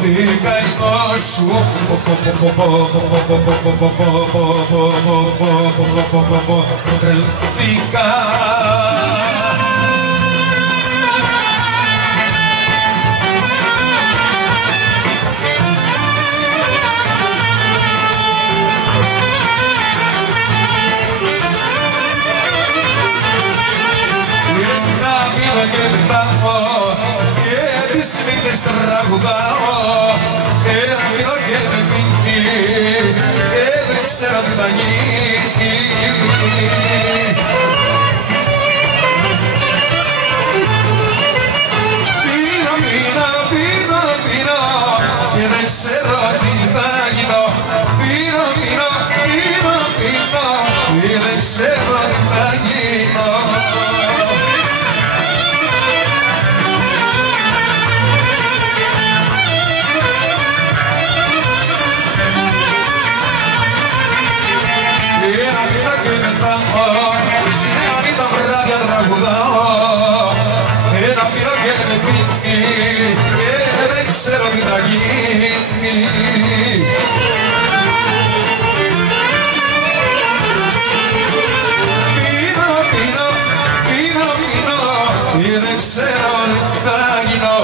τι καημό σου τρελθήκα. Και πετάω και τις νύχτες τραγουδάω, ένα μήνο και με πίνει και δεν ξέρω τι θα γίνει. Πίνω, πίνω, πίνω, πίνω και δεν ξέρω τι θα γίνω. Πίνω, πίνω, πίνω, πίνω και δεν ξέρω τι θα γίνω. Στην νέα τα βράδια τραγουδάω, ένα πίνω και με πίνει και δεν ξέρω τι θα γίνει. Πίνω, πίνω, πίνω, πίνω και δεν ξέρω τι θα γίνω.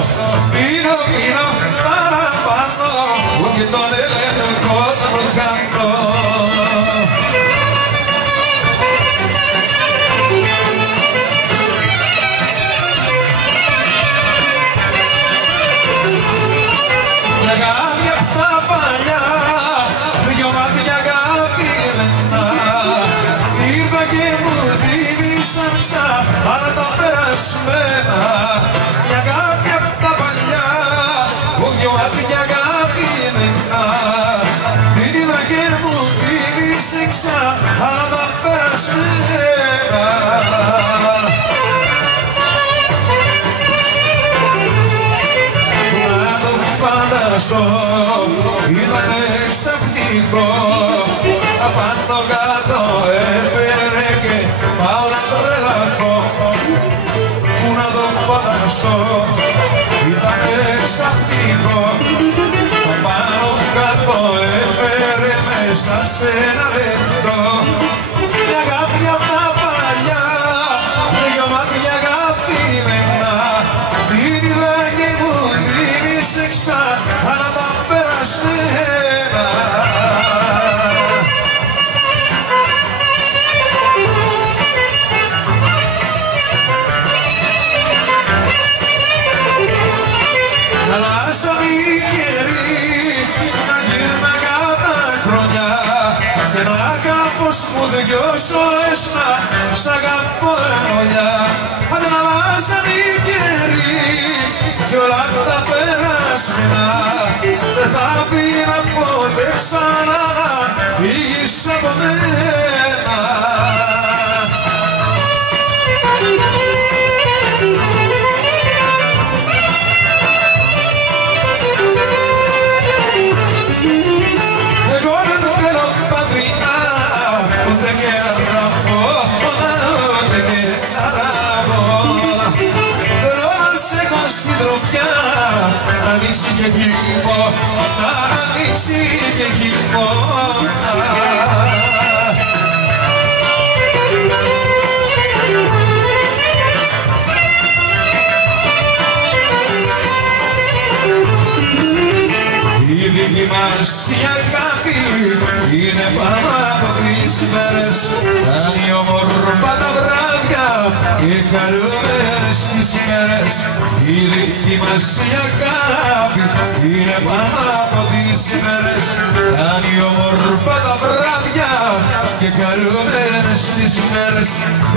Πίνω, πίνω παραπάνω που και τον έλεγχο τον κάνω. Αγάπη αυτά παλιά, δυο μάτια αγαπημένα, ήρθα και μου θύμισαν όλα τα περασμένα. Η αγάπη αυτά παλιά, δυο μάτια αγαπημένα, ήρθα και μου θύμισαν όλα τα περασμένα. Ήταν ξαφνικό, απάνω κάτω έφερε και πάω να τρελαθώ. Πού να το φανταστώ, ήταν ξαφνικό, απάνω κάτω έφερε μέσα σε ένα λεπτό. Η αγάπη απ' τα παλιά, δυο μάτια αγαπημένα, είδα και μου θύμισε ξανά τα περασμένα. Αλλάσαν οι καιροί, να γύρναγα τα χρόνια και να κάπως μου δυο ζωές να σ' αγαπώ αιώνια. Αν δεν αλλάσαν οι καιροί κι όλα τα περασμένα, δεν θα αφήνα ποτέ ξανά να φύγεις από μένα. Εγώ δεν το θέλω πατρινά, ούτε και αραβώ, ούτε και αραβώ. Θέλω να σε έχω συντροφιά, να ανοίξει και χειμώνα, να ανοίξει και χειμώνα. Η δική μας η αγάπη είναι πάνω από τις μέρες, σαν οι όμορφα τα βράδια και χαρούμενες τις ημέρες. Η δική μας η αγάπη είναι πάνω από τις ημέρες, σαν οι όμορφα τα βράδια και χαρούμενες τις ημέρες.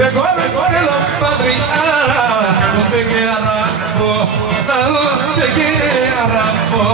Εγώ δεν θέλω πατριά, ούτε και αραβώ, ούτε και αραβώ.